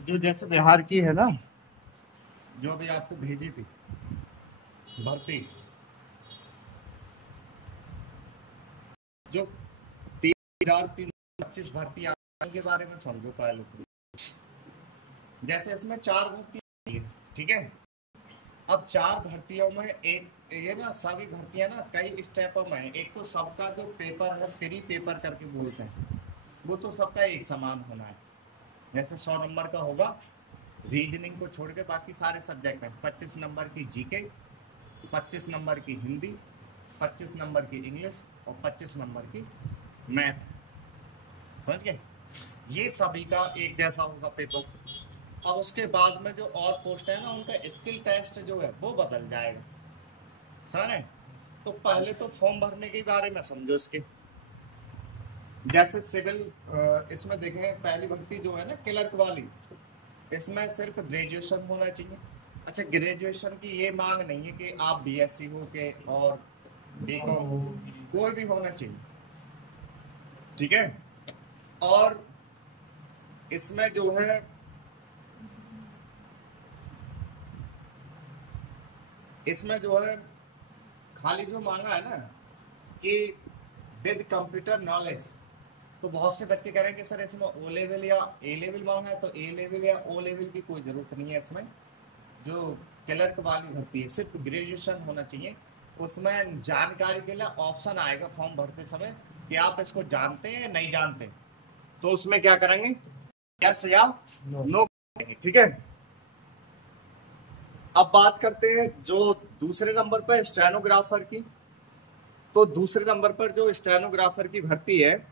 तो जो जैसे बिहार की है ना, जो भी आपको भेजी थी भर्ती, जो 3,325 भर्ती के बारे में समझो पहले। जैसे इसमें 4 भर्ती है, ठीक है। अब 4 भर्तियों में एक ये ना सभी भर्तियां ना कई स्टेपों में है। एक तो सबका जो पेपर है प्री पेपर करके बोलते हैं, वो तो सबका एक समान होना है। जैसे 100 नंबर का होगा, रीजनिंग को छोड़ के बाकी सारे सब्जेक्ट हैं। 25 नंबर की जीके, 25 नंबर की हिंदी, 25 नंबर की इंग्लिश और 25 नंबर की मैथ। समझ गए? ये सभी का एक जैसा होगा पेपर। अब उसके बाद में जो और पोस्ट है ना, उनका स्किल टेस्ट जो है वो बदल जाएगा। समझ रहे? तो पहले तो फॉर्म भरने के बारे में समझो इसके। जैसे सिविल, इसमें देखें पहली भर्ती जो है ना क्लर्क वाली, इसमें सिर्फ ग्रेजुएशन होना चाहिए। अच्छा, ग्रेजुएशन की ये मांग नहीं है कि आप बीएससी हो के और बीकॉम हो, कोई भी होना चाहिए, ठीक है। और इसमें जो है खाली जो मांगा है ना कि विद कंप्यूटर नॉलेज, तो बहुत से बच्चे कह रहे हैं कि सर इसमें ओ लेवल या ए लेवल मांगा है। तो ए लेवल या ओ लेवल की कोई ज़रूरत नहीं है। इसमें जो क्लर्क वाली भर्ती है सिर्फ ग्रेजुएशन होना चाहिए। उसमें जानकारी के लिए ऑप्शन आएगा फॉर्म भरते समय कि आप इसको जानते हैं या नहीं जानते, तो उसमें क्या करेंगे, यस या नो करेंगे, ठीक है। अब बात करते हैं जो दूसरे नंबर पर स्टेनोग्राफर की। तो दूसरे नंबर पर जो स्टेनोग्राफर की भर्ती है,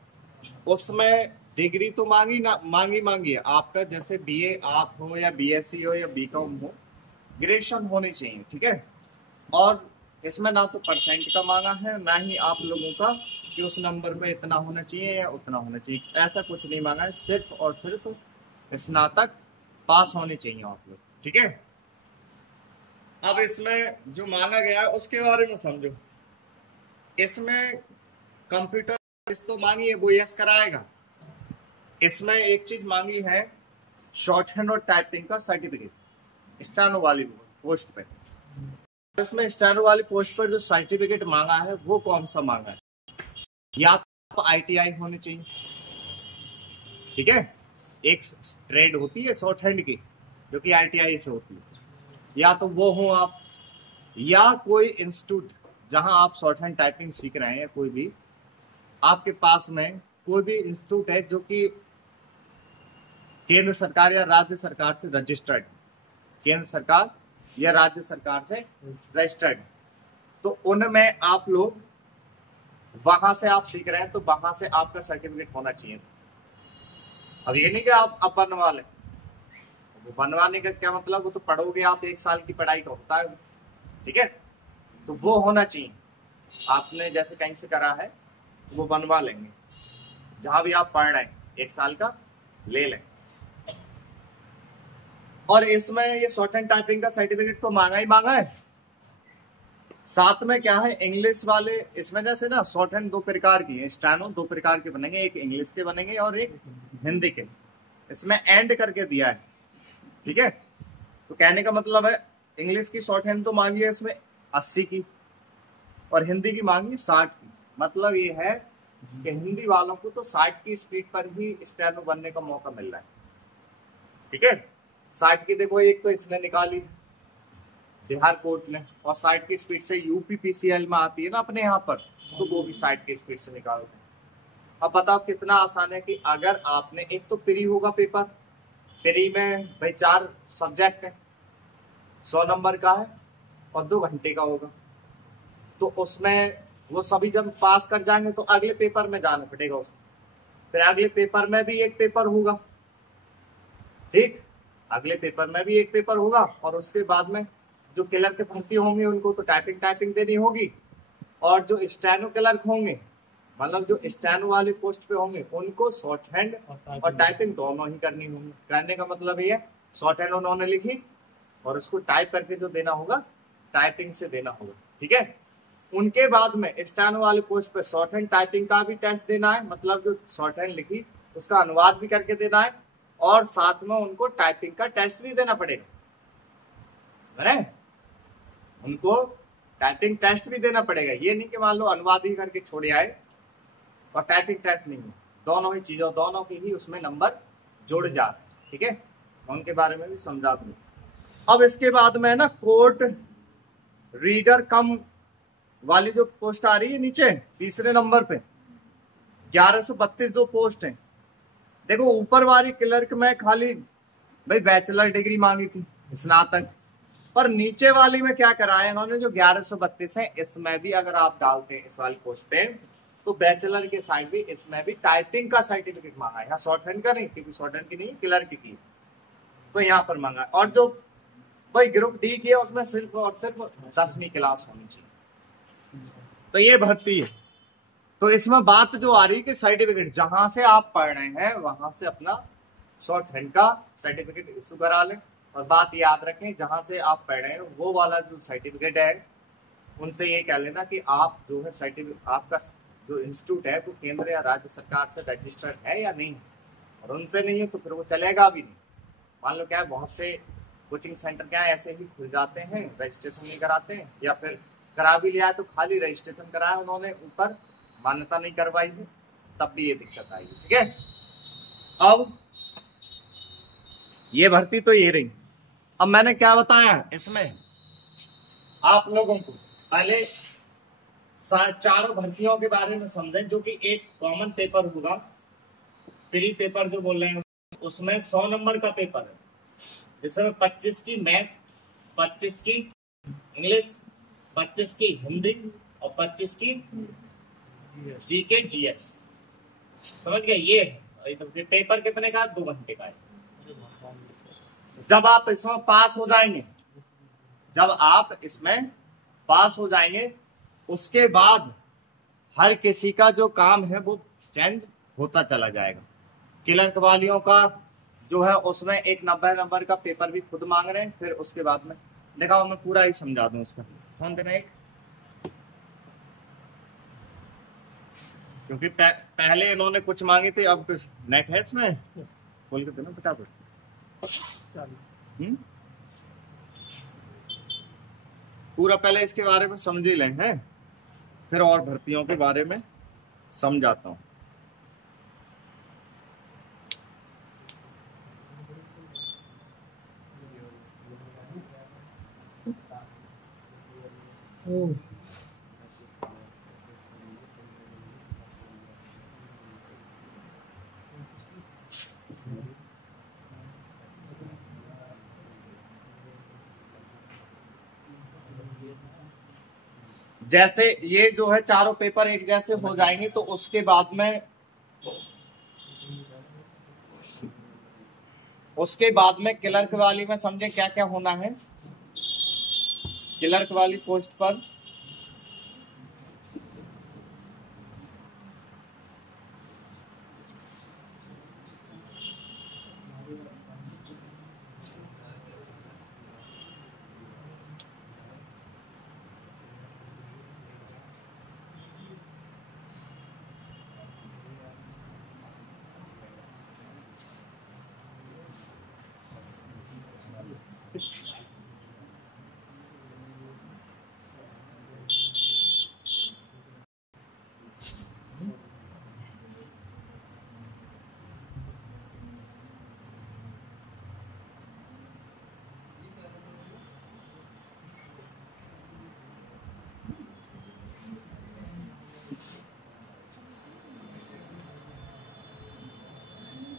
उसमें डिग्री तो मांगी है आपका, जैसे बीए आप हो या बीएससी हो या बीकॉम हो, ग्रेजुएशन होनी चाहिए, ठीक है। और इसमें ना तो परसेंट का मांगा है, ना ही आप लोगों का कि उस नंबर पे इतना होना चाहिए या उतना होना चाहिए, ऐसा कुछ नहीं मांगा है। सिर्फ और सिर्फ स्नातक पास होने चाहिए आप लोग, ठीक है। अब इसमें जो मांगा गया है उसके बारे में समझो। इसमें कंप्यूटर तो मांगी है, वो यस कराएगा। इसमें एक चीज मांगी है, शॉर्ट हैंड और टाइपिंग का सर्टिफिकेट स्टेनो वाली पोस्ट पे। इसमें स्टेनो वाली पोस्ट पर जो सर्टिफिकेट मांगा है वो कौन सा मांगा है, या तो आईटीआई होनी चाहिए, ठीक है। एक ट्रेड होती है शॉर्ट हैंड की जो कि आईटीआई से होती है, या तो वो हो आप, या कोई इंस्टीट्यूट जहां आप शॉर्ट हैंड टाइपिंग सीख रहे हैं, या कोई भी आपके पास में कोई भी इंस्टीट्यूट है जो कि केंद्र सरकार या राज्य सरकार से रजिस्टर्ड, केंद्र सरकार या राज्य सरकार से रजिस्टर्ड, तो उनमें आप लोग वहां से आप सीख रहे हैं तो वहां से आपका सर्टिफिकेट होना चाहिए। अब ये नहीं कि आप अब बनवा लें, वो बनवाने का क्या मतलब, वो तो पढ़ोगे आप, 1 साल की पढ़ाई का होता है, ठीक है। तो वो होना चाहिए, आपने जैसे कहीं से करा है वो बनवा लेंगे, जहां भी आप पढ़ रहे हैं 1 साल का ले लें। और इसमें ये शॉर्ट हैंड टाइपिंग का सर्टिफिकेट तो मांगा ही मांगा है। साथ में क्या है, इंग्लिश वाले इसमें जैसे ना शॉर्ट हैंड 2 प्रकार की है, स्टेनो 2 प्रकार के बनेंगे, एक इंग्लिश के बनेंगे और एक हिंदी के। इसमें एंड करके दिया है, ठीक है। तो कहने का मतलब है इंग्लिश की शॉर्ट हैंड तो मांगी है इसमें 80 की और हिंदी की मांगी 60 की। मतलब ये है कि हिंदी वालों को तो 60 की स्पीड पर ही स्टेनो बनने का मौका मिल रहा है, ठीक है। 60 की देखो, एक तो इसने निकाली बिहार कोर्ट ने, और 60 की स्पीड से यूपीपीसीएल में आती है ना अपने यहाँ पर, तो वो भी 60 की स्पीड से निकालते हैं। अब बताओ कितना आसान है कि अगर आपने, एक तो प्री होगा पेपर, प्री में भाई 4 सब्जेक्ट है, 100 नंबर का है और 2 घंटे का होगा। तो उसमें वो सभी जब पास कर जाएंगे तो अगले पेपर में जाना पड़ेगा उसमें, फिर अगले पेपर में भी एक पेपर होगा, ठीक, अगले पेपर में भी एक पेपर होगा। और उसके बाद में जो क्लर्क भर्ती होंगे उनको तो टाइपिंग देनी होगी, और जो स्टेनो क्लर्क होंगे, मतलब जो स्टेनो वाली पोस्ट पे होंगे, उनको शॉर्ट हैंड और टाइपिंग दोनों ही करनी होगी। करने का मतलब ये, शॉर्ट हैंड उन्होंने लिखी और उसको टाइप करके जो देना होगा टाइपिंग से देना होगा, ठीक है। उनके बाद में स्टेनो वाली पोस्ट पे शॉर्ट हैंड टाइपिंग का भी टेस्ट देना है, मतलब जो शॉर्ट हैंड लिखी उसका अनुवाद भी करके देना है, और साथ में उनको टाइपिंग का टेस्ट भी देना पड़ेगा, उनको टाइपिंग टेस्ट भी देना पड़ेगा। ये नहीं कि मान लो अनुवाद ही करके छोड़े आए और टाइपिंग टेस्ट नहीं है, दोनों ही चीजों, दोनों के ही उसमें नंबर जुड़ जाते, ठीक है। उनके बारे में भी समझा दूँ। अब इसके बाद में ना कोर्ट रीडर कम वाली जो पोस्ट आ रही है नीचे तीसरे नंबर पे 1132 जो पोस्ट है। देखो ऊपर वाली क्लर्क में खाली भाई बैचलर डिग्री मांगी थी, स्नातक, पर नीचे वाली में क्या कराया इन्होंने, जो 1132 है इसमें भी अगर आप डालते हैं इस वाली पोस्ट पे तो बैचलर के साइड भी इसमें भी टाइपिंग का सर्टिफिकेट मांगा है। यहाँ शॉर्ट हैंड का नहीं, क्योंकि शॉर्ट हैंड की नहीं, क्लर्क की, तो यहाँ पर मांगा। और जो भाई ग्रुप डी की है उसमें सिर्फ और सिर्फ 10वीं क्लास होनी चाहिए। तो ये भर्ती है। तो इसमें बात जो आ रही है कि सर्टिफिकेट जहां से आप पढ़ रहे हैं वहां से अपना शॉर्ट हैंड का सर्टिफिकेट इशू करा लें। और बात याद रखें, जहां से आप पढ़ रहे हैं वो वाला जो सर्टिफिकेट है उनसे ये कह लेना कि आप जो है सर्टिफिकेट, आपका जो इंस्टीट्यूट है वो केंद्र या राज्य सरकार से रजिस्टर्ड है या नहीं, और उनसे नहीं है तो फिर वो चलेगा भी नहीं। मान लो क्या है, बहुत से कोचिंग सेंटर क्या है ऐसे ही खुल जाते हैं, रजिस्ट्रेशन नहीं कराते हैं, या फिर करा भी लिया है तो खाली रजिस्ट्रेशन कराया उन्होंने, ऊपर मान्यता नहीं करवाई है, तब भी ये दिक्कत आई, ठीक है। अब ये भर्ती तो ये रही। अब मैंने क्या बताया इसमें आप लोगों को, पहले चारों भर्तियों के बारे में समझें, जो कि एक कॉमन पेपर होगा, प्री पेपर जो बोल रहे हैं उसमें 100 नंबर का पेपर है, जिसमें 25 की मैथ, 25 की इंग्लिश, 25 की हिंदी और 25 की जीके जीएस, समझ गए। ये पेपर कितने का, 2 घंटे का है। जब आप इसमें पास हो जाएंगे, जब आप इसमें पास हो जाएंगे उसके बाद हर किसी का जो काम है वो चेंज होता चला जाएगा। क्लर्क वालियों का जो है उसमें एक 90 नंबर का पेपर भी खुद मांग रहे हैं। फिर उसके बाद में देखा मैं पूरा ही समझा दूं उसका, फोन देना एक, क्योंकि पहले इन्होंने कुछ मांगे थे, अब कुछ नेट है इसमें, खोल के देना फटाफट। पूरा पहले इसके बारे में समझ ही लें, हैं, फिर और भर्तियों के बारे में समझाता हूँ। जैसे ये जो है चारों पेपर एक जैसे हो जाएंगे तो उसके बाद में क्लर्क वाली में समझे क्या क्या होना है। क्लर्क वाली पोस्ट पर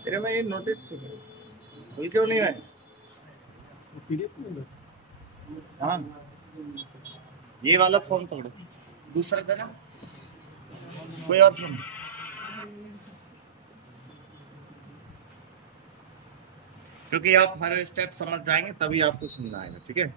तेरे में ये नोटिस खुल क्यों नहीं रहा है? हाँ, ये वाला फोन पकड़ो, दूसरा देना, कोई और फोन। क्योंकि आप हर स्टेप समझ जाएंगे तभी आपको सुनना आएगा, ठीक है।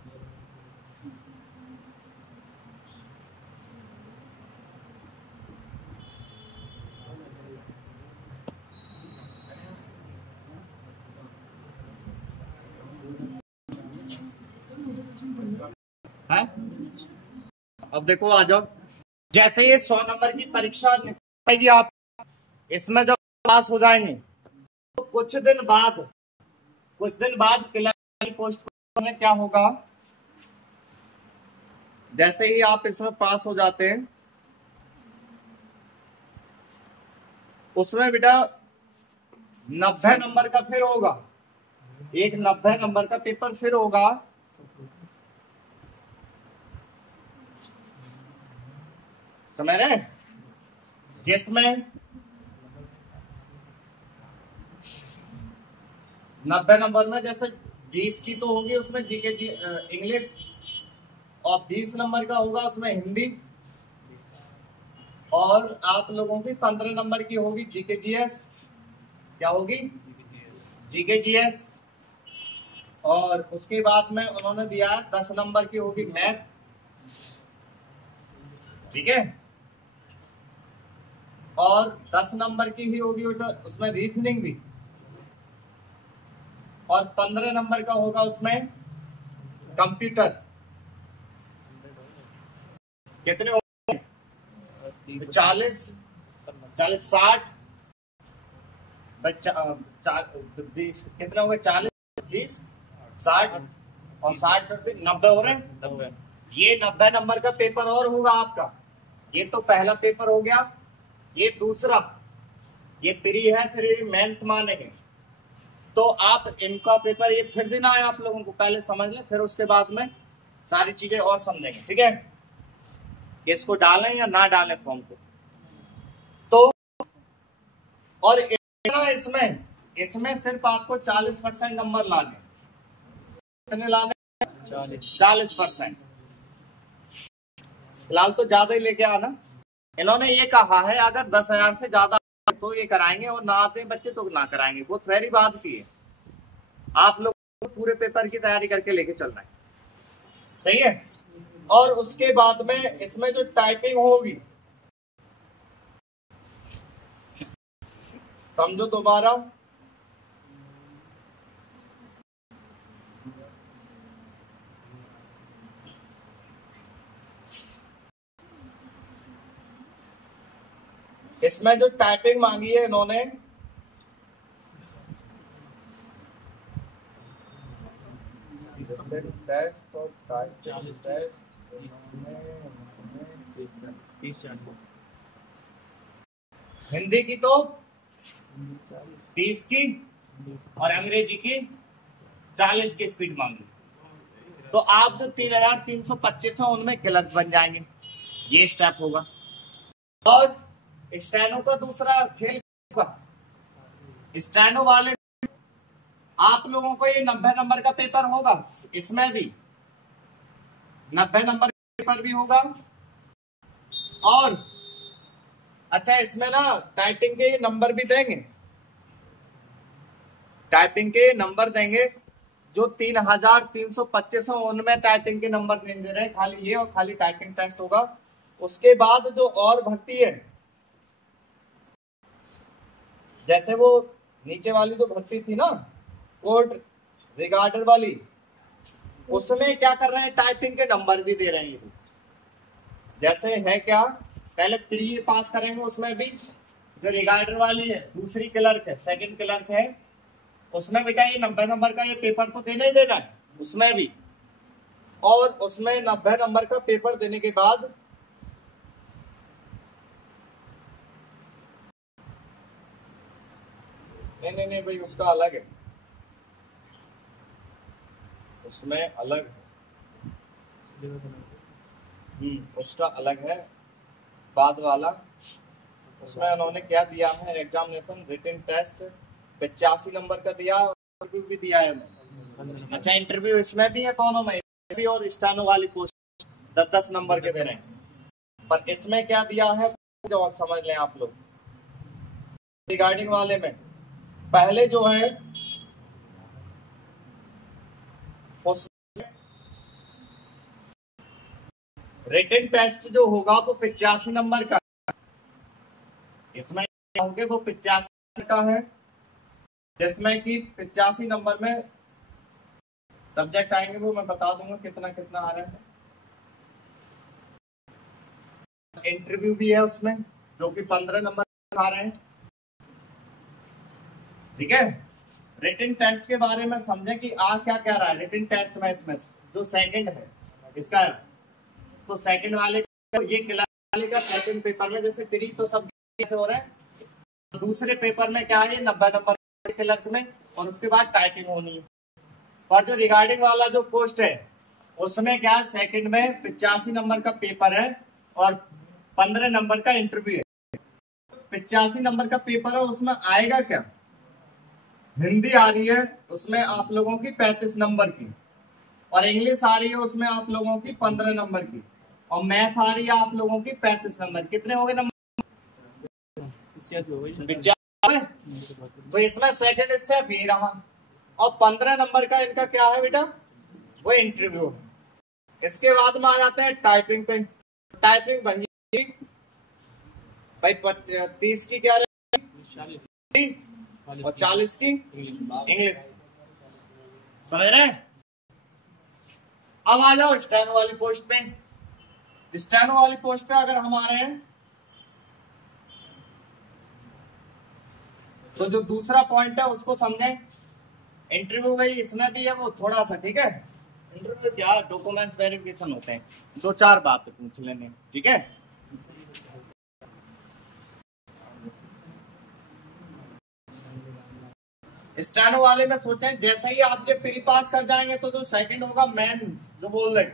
है? अब देखो आ जाओ, जैसे ये 100 नंबर की परीक्षा निकलेगी, आप इसमें जब पास हो जाएंगे कुछ दिन बाद क्लर्क पोस्ट में क्या होगा, जैसे ही आप इसमें पास हो जाते हैं उसमें बेटा 90 नंबर का फिर होगा, एक 90 नंबर का पेपर फिर होगा, समझ रहे हैं, जिसमें 90 नंबर में जैसे 20 की तो होगी उसमें जीके जी इंग्लिश, और 20 नंबर का होगा उसमें हिंदी, और आप लोगों की 15 नंबर की होगी जीके जीएस, क्या होगी जीके जीएस, और उसके बाद में उन्होंने दिया है 10 नंबर की होगी मैथ, ठीक है, और 10 नंबर की ही होगी उसमें रीजनिंग भी, और 15 नंबर का होगा उसमें कंप्यूटर। कितने होंगे 40 60 20 कितने होंगे 40 20 60 और 60 90 हो रहे हैं। ये 90 नंबर का पेपर और होगा आपका, ये तो पहला पेपर हो गया, ये दूसरा, ये प्री है, फिर ये मेंस मानेंगे, तो आप इनका पेपर ये फिर देना है आप लोगों को, पहले समझ लें फिर उसके बाद में सारी चीजें और समझेंगे, ठीक है, इसको डालें या ना डालें फॉर्म को। तो और इसमें सिर्फ आपको 40% नंबर लाने, कितने लाने 40%, फिलहाल तो ज्यादा ही लेके आना। इन्होंने ये कहा है अगर 10,000 से ज्यादा तो ये कराएंगे, और ना आते बच्चे तो ना कराएंगे, वो थ्योरी बात की है, आप लोग पूरे पेपर की तैयारी करके लेके चलना है, सही है। और उसके बाद में इसमें जो टाइपिंग होगी, समझो दोबारा, इसमें जो टाइपिंग मांगी है इन्होंने, टेस्ट और टाइपिंग टेस्ट हिंदी की तो 30 की और अंग्रेजी की 40 की स्पीड मांगी, तो आप जो 3,325 है उनमें क्लर्क बन जाएंगे, ये स्टेप होगा। और स्टेनो का दूसरा खेल होगा, स्टेनो वाले आप लोगों को ये 90 नंबर का पेपर होगा, इसमें भी 90 नंबर का पेपर भी होगा, और अच्छा इसमें ना टाइपिंग के नंबर भी देंगे, टाइपिंग के नंबर देंगे, जो 3,325 है उनमें टाइपिंग के नंबर नहीं दे रहे, खाली ये और खाली टाइपिंग टेस्ट होगा। उसके बाद जो और भर्ती है, जैसे वो नीचे वाली जो भर्ती थी ना कोर्ट रिगार्डर वाली, उसमें क्या कर रहे हैं टाइपिंग के नंबर भी दे रहे हैं, जैसे है क्या पहले प्री पास करेंगे, उसमें भी जो रिगार्डर वाली है दूसरी क्लर्क है सेकंड क्लर्क है, उसमें बेटा ये 90 नंबर का ये पेपर तो देना ही देना है उसमें भी, और उसमें 90 नंबर का पेपर देने के बाद नहीं भाई उसका अलग है, उसमें अलग उसका अलग है बाद वाला। उसमें उन्होंने क्या दिया है एग्जामिनेशन रिटन टेस्ट 85 नंबर का दिया, इंटरव्यू भी दिया है। अच्छा इंटरव्यू इसमें भी है दोनों में, भी और स्टेनो वाली पोस्ट 10-10 नंबर के दे रहे हैं, पर इसमें क्या दिया है जो और समझ लें आप लोग। रिगार्डिंग वाले में पहले जो है रिटन टेस्ट जो होगा वो 85 नंबर का, इसमें होंगे वो 85 का है, जिसमें कि 85 नंबर में सब्जेक्ट आएंगे, वो मैं बता दूंगा कितना कितना आ रहा है। इंटरव्यू भी है उसमें जो कि 15 नंबर आ रहे हैं, ठीक है। रिटन टेस्ट के बारे में समझें कि आ क्या कह रहा है रिटन टेस्ट में। इसमें जो सेकंड है इसका, तो सेकंड वाले ये क्लास वाले का सेकंड पेपर में जैसे प्री तो सब कैसे हो रहा है, दूसरे पेपर में क्या है 90 नंबर क्लर्क में, और उसके बाद टाइपिंग होनी है। और जो रिगार्डिंग वाला जो पोस्ट है उसमें क्या है, सेकंड में 85 नंबर का पेपर है और 15 नंबर का इंटरव्यू है। 85 नंबर का पेपर है, उसमें आएगा क्या, हिंदी आ रही है उसमें आप लोगों की 35 नंबर की, और इंग्लिश आ रही है उसमें आप लोगों की 15 नंबर की, और मैथ आ रही है आप लोगों की 35 नंबर। कितने हो गए नंबर? तो इसमें सेकंड स्टेप ये रहा, और 15 नंबर का इनका क्या है बेटा, वो इंटरव्यू है। इसके बाद में आ जाते हैं टाइपिंग पे। टाइपिंग भाई 30 की क्या रहेगी और 40 की इंग्लिश, समझ रहे हैं। अब आ जाओ स्टेनो वाली पोस्ट पे। स्टेनो वाली पोस्ट पे अगर हम आ रहे हैं तो जो दूसरा पॉइंट है उसको समझें। इंटरव्यू भाई इसमें भी है वो थोड़ा सा, ठीक है। इंटरव्यू क्या, डॉक्यूमेंट्स वेरिफिकेशन होते हैं, 2-4 बातें पूछ लेने, ठीक है। स्टेनो वाले में सोचें जैसे ही आप जब प्री पास कर जाएंगे तो जो सेकंड होगा मेन जो बोल रहे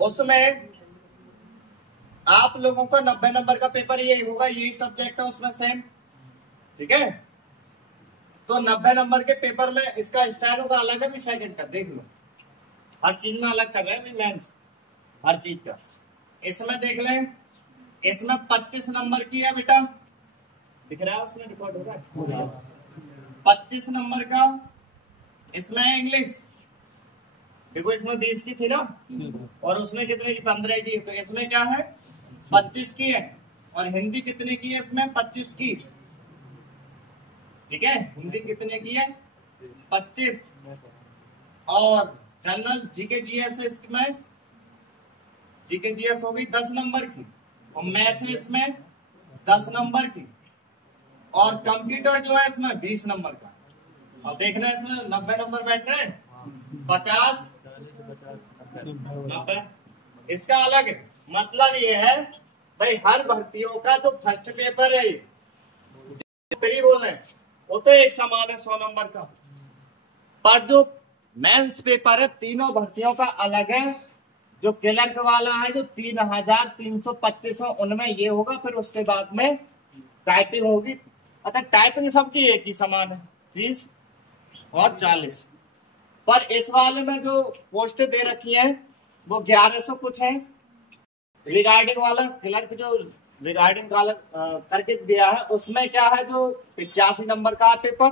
उसमें आप लोगों का 90 नंबर का पेपर यही होगा, यही सब्जेक्ट है उसमें सेम, ठीक है। तो 90 नंबर के पेपर में इसका स्टेनो का अलग है भी सेकंड का, देख लो हर चीज में अलग कर रहे हैं मेंस, हर चीज का। इसमें देख लें, इसमें 25 नंबर की है बेटा, दिख रहा है उसमें रिकॉर्ड हो रहा है 25 नंबर का। इसमें इंग्लिश देखो, इसमें 20 की थी ना, और उसमें कितने की 15 की, तो इसमें क्या है 25 की है। और हिंदी कितने की है इसमें 25 की, ठीक है। हिंदी कितने की है 25, और जनरल जीके जीएस इसमें जीके जीएस हो गई 10 नंबर की, और मैथ इसमें 10 नंबर की, और कंप्यूटर जो है इसमें 20 नंबर का। अब देखना है इसमें 90 नंबर बैठ रहे हैं, 50 90, इसका अलग है। मतलब ये है भाई हर भर्तियों का जो फर्स्ट पेपर है प्री बोल रहे हैं वो तो एक समान है 100 नंबर का, पर जो मेंस पेपर है तीनों भर्तियों का अलग है। जो क्लर्क वाला है जो 3325 उनमें ये होगा, फिर उसके बाद में टाइपिंग होगी। अच्छा टाइपिंग सबकी एक ही समान है 30 और 40, पर इस वाले में जो पोस्ट दे रखी है वो 1100 कुछ है। रिगार्डिंग वाला क्लर्क जो रिगार्डिंग करके दिया है उसमें क्या है जो 85 नंबर का पेपर,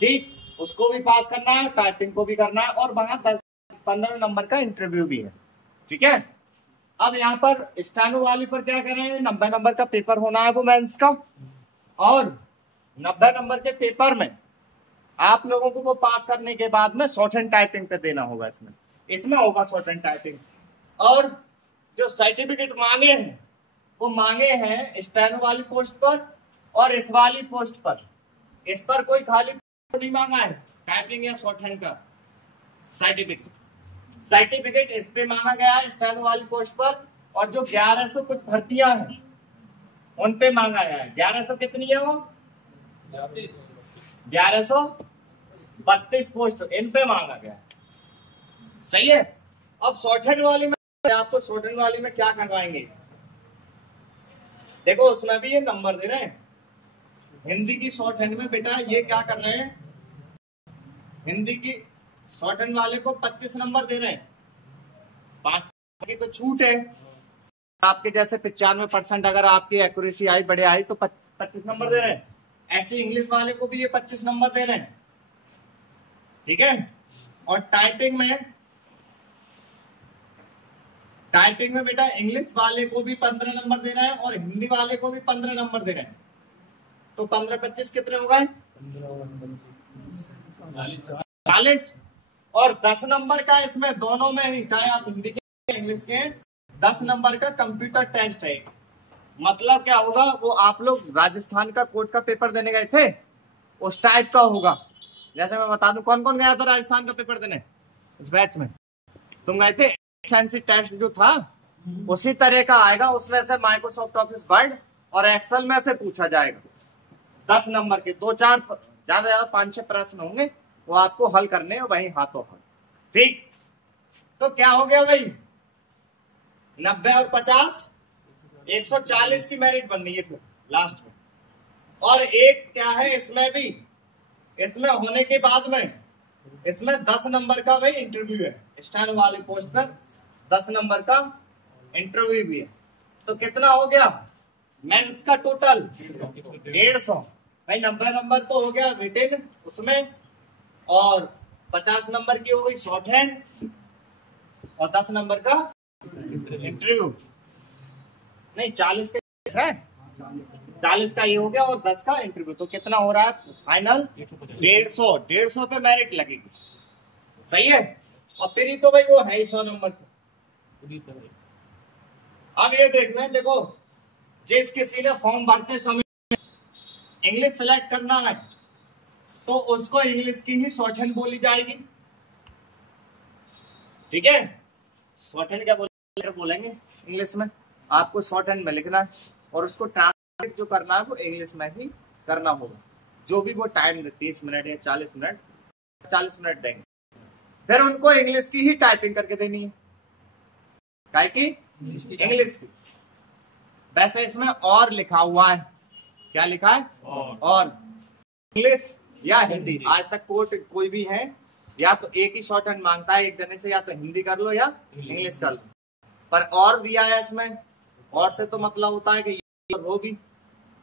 ठीक, उसको भी पास करना है, टाइपिंग को भी करना है, और वहां 10-15 नंबर का इंटरव्यू भी है, ठीक है। अब यहाँ पर स्टेनो वाली पर क्या कर रहे हैं, 90 नंबर का पेपर होना है वो मेंस का, और 90 नंबर के पेपर में आप लोगों को वो पास करने के बाद में शॉर्ट हैंड टाइपिंग पे देना होगा। इसमें होगा शॉर्ट हैंड टाइपिंग। और जो सर्टिफिकेट मांगे हैं वो मांगे हैं स्टेनो वाली पोस्ट पर और इस वाली पोस्ट पर। इस पर कोई खाली नहीं मांगा है टाइपिंग या शॉर्ट हैंड का सर्टिफिकेट इस पे मांगा गया है स्टेनो वाली पोस्ट पर, और जो 1100 कुछ भर्तियां हैं उन पे मांगा गया है। 1100 कितनी है वो 1132 पोस्ट इन पे मांगा गया है, सही है। अब शॉर्ट हैंड वाली में आपको शॉर्ट हैंड वाली में क्या करवाएंगे, देखो उसमें भी ये नंबर दे रहे हैं। हिंदी की शॉर्ट हैंड में बेटा ये क्या कर रहे हैं, हिंदी की शॉर्ट हैंड वाले को 25 नंबर दे रहे हैं, 5 की तो छूट है। आपके जैसे 95% अगर आपकी एक्यूरेसी आई बढ़िया आई तो 25 नंबर दे रहे हैं। ऐसे इंग्लिश वाले को भी ये 25 नंबर दे रहे हैं, ठीक है। और टाइपिंग में बेटा इंग्लिश वाले को भी 15 नंबर दे रहे हैं और हिंदी वाले को भी 15 नंबर दे रहे हैं। तो 15-25 कितने हो गए 40, और 10 नंबर का इसमें दोनों में ही, चाहे आप हिंदी के इंग्लिश के, 10 नंबर का कंप्यूटर टेस्ट है। मतलब क्या होगा, वो आप लोग राजस्थान का कोर्ट का पेपर देने गए थे, उस टाइप का होगा। जैसे मैं बता दूं, कौन कौन गया था राजस्थान का पेपर देने इस बैच में? तुम गए थे? एसएनसी टेस्ट जो था उसी तरह का आएगा, उसमें से माइक्रोसॉफ्ट ऑफिस वर्ड और एक्सेल में से पूछा जाएगा। 10 नंबर के 2-4 ज्यादा ज्यादा 5-6 प्रश्न होंगे, वो आपको हल करने हैं वही हाथों हाथ। ठीक, तो क्या हो गया भाई, 90 और 50 140 की मेरिट बन रही है फिर लास्ट में। और एक क्या है इसमें भी, इसमें होने के बाद में इसमें 10 नंबर का भाई इंटरव्यू है, स्टैनो वाली पोस्ट पर 10 नंबर का इंटरव्यू भी है। तो कितना हो गया मेंस का टोटल 150 भाई। 90 नंबर तो हो गया रिटन उसमें, और 50 नंबर की हो गई शॉर्ट हैंड, और 10 नंबर का इंटरव्यू। नहीं 40 का है, 40 का ये हो गया और 10 का इंटरव्यू। तो कितना हो रहा है फाइनल 150 पे मेरिट लगेगी। सही है। और फिर ही तो भाई वो है 100 नंबर पे। अब ये देखना है, देखो जिस किसी ने फॉर्म भरते समय इंग्लिश सेलेक्ट करना है तो उसको इंग्लिश की ही शॉर्ट हैंड बोली जाएगी। ठीक है, शॉर्ट हैंड क्या बोलेंगे इंग्लिश में, आपको शॉर्ट हैंड में लिखना है और उसको ट्रांसलेट जो करना है वो इंग्लिश में ही करना होगा। जो भी वो टाइम 30 मिनट या 40 मिनट देंगे, फिर उनको इंग्लिश की ही टाइपिंग करके देनी है, काय की इंग्लिश की। वैसे इसमें और लिखा हुआ है, क्या लिखा है और इंग्लिश या हिंदी। आज तक कोर्ट कोई भी है या तो एक ही शॉर्ट हैंड मांगता है एक जने से, या तो हिंदी कर लो या इंग्लिश कर लो, पर और दिया है इसमें। और से तो मतलब होता है कि ये वो भी,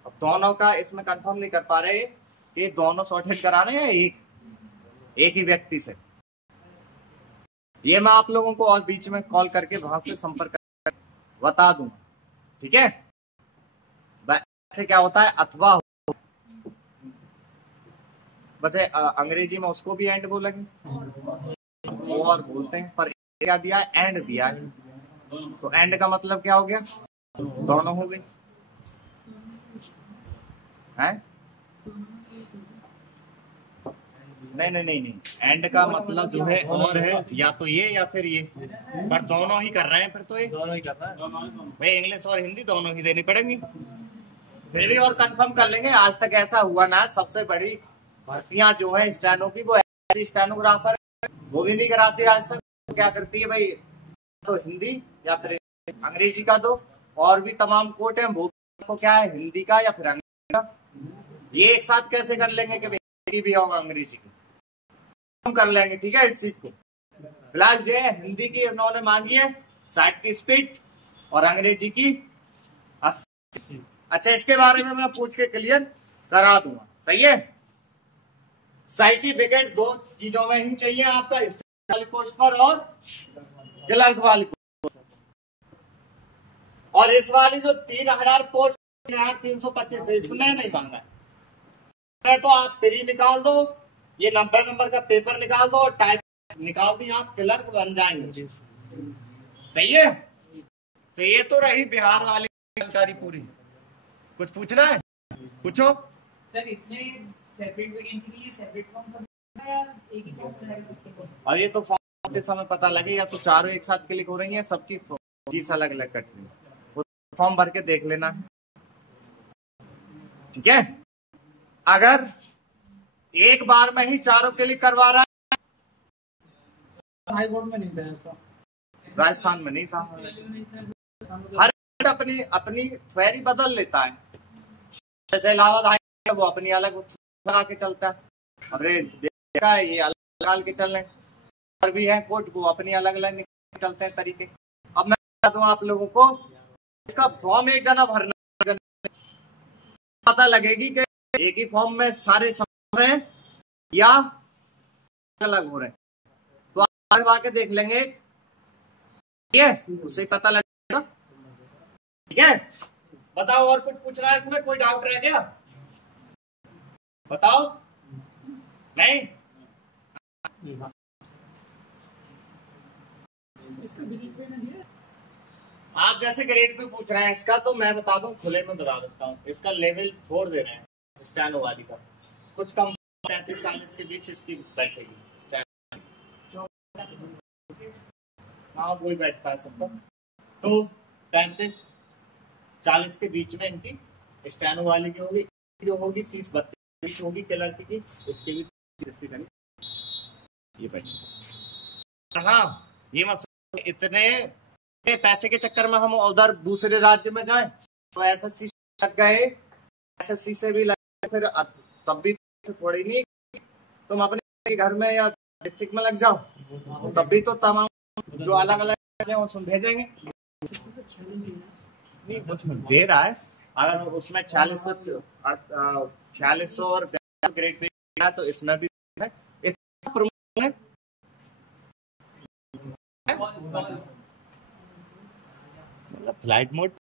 अब दोनों का इसमें कंफर्म नहीं कर पा रहे कि दोनों शॉर्ट हैंड कराने हैं एक ही व्यक्ति से। ये मैं आप लोगों को और बीच में कॉल करके वहां से संपर्क कर बता दूं। ठीक है, वैसे क्या होता है अथवा, वैसे अंग्रेजी में उसको भी एंड बोलेंगे वो और बोलते हैं, पर क्या दिया है एंड दिया है। तो एंड का मतलब क्या हो गया, दोनों हो गए हैं। नहीं, एंड का मतलब जो है और है या तो ये या फिर ये, पर दोनों ही कर रहे हैं फिर तो ये दोनों ही कर रहे हैं भाई, इंग्लिश और हिंदी दोनों ही देनी पड़ेंगी। फिर भी और कंफर्म कर लेंगे। आज तक ऐसा हुआ ना, सबसे बड़ी भर्तियां जो है स्टेनो की वो ऐसी स्टेनोग्राफर वो भी नहीं कराती आज तक। क्या करती है भाई, तो हिंदी या फिर अंग्रेजी का दो, और भी तमाम कोर्ट है वो को क्या है हिंदी का या फिर अंग्रेजी का। ये एक साथ कैसे कर लेंगे कि हिंदी भी होगा अंग्रेजी की, हम कर लेंगे। ठीक है, इस चीज को फिलहाल जो है हिंदी की उन्होंने मांगी है 60 की स्पीड और अंग्रेजी की 80। अच्छा, इसके बारे में मैं पूछ के क्लियर करा दूंगा। सही है, सर्टिफिकेट 2 चीजों में ही चाहिए आपका, वाली पोस्ट पर और क्लर्क वाली पोस्ट। और इस वाली जो 3000 पोस्ट 325 इसमें नहीं मांगा है, तो आप फ्री निकाल दो, ये 90 नंबर का पेपर निकाल दो और टाइप निकाल दी, आप क्लर्क बन जाएंगे। सही है, तो ये तो रही बिहार वाली जानकारी पूरी। कुछ पूछना है पूछो सर। इसमें सेपरेट वैकेंसी के लिए सेपरेट फॉर्म या एक ही फॉर्म रहेगा? और ये तो फॉर्म भरते समय पता लगे, या तो चारों एक साथ क्लिक हो रही हैं, सबकी फीस अलग अलग कट रही है, वो फॉर्म भर के देख लेना। ठीक है, अगर एक बार में ही चारों क्लिक करवा रहा है, हाई कोर्ट में नहीं था ऐसा, राजस्थान में नहीं था। हर अपनी अपनी क्वेरी बदल लेता है, जैसे इलाहाबाद हाई कोर्ट वो अपनी अलग लगा के चलता है, अब देखा है ये अलग निकाल के चल रहे हैं, और भी है कोर्ट को अपनी अलग अलग चलते हैं तरीके। अब मैं बता दूं आप लोगों को, इसका फॉर्म एक जना भरना, पता लगेगी कि एक ही फॉर्म में सारे रहे हैं या अलग हो रहे हैं, तो आप आके देख लेंगे। ठीक है, उससे पता लगेगा। ठीक है, बताओ और कुछ पूछना है इसमें, कोई डाउट रह गया बताओ। नहीं, आप जैसे ग्रेड पे पूछ रहे हैं इसका, तो मैं बता दूं खुले में बता देता हूँ, इसका लेवल 4 दे रहे हैं स्टेनो वाली का, कुछ कम 35-40 के बीच इसकी बैठेगी। हाँ वही बैठता है सबका। तो 35-40 के बीच में इनकी स्टैनो वाली की होगी, जो होगी 30-32 होगी क्लर्क की, इसकी भी इसकी करीब ये बैठेगी। हाँ ये मत इतने पैसे के चक्कर में हम उधर दूसरे राज्य में जाए तो एसएससी लग गए, एसएससी से भी लगे, फिर तब भी थोड़ी नहीं तुम अपने घर में या डिस्ट्रिक्ट में लग जाओ, तब भी तो तमाम जो अलग अलग है उसमें भेजेंगे। दे रहा है अगर उसमें 4600 और ग्रेड पे तो इसमें भी है। Flight mode